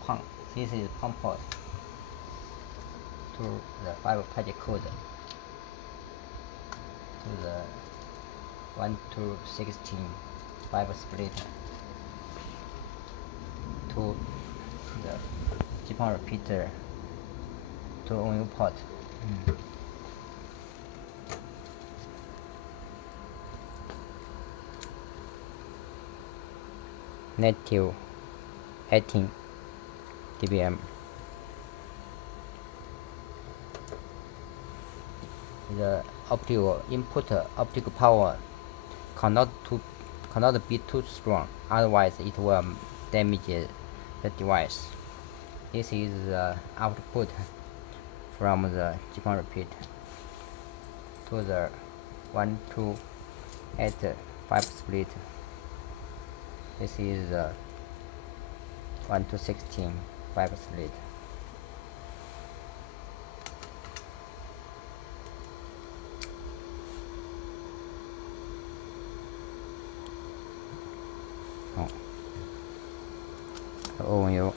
PON. This is PON port to the 5 page code to the 1 to 16 5 split to the GPON repeater to ONU port. Native 18 dBm. The optical input optical power cannot be too strong, otherwise it will damage the device. This is the output from the GPON repeat to the 1 to 8 5 split. This is the 1 to 16 5 split. ONU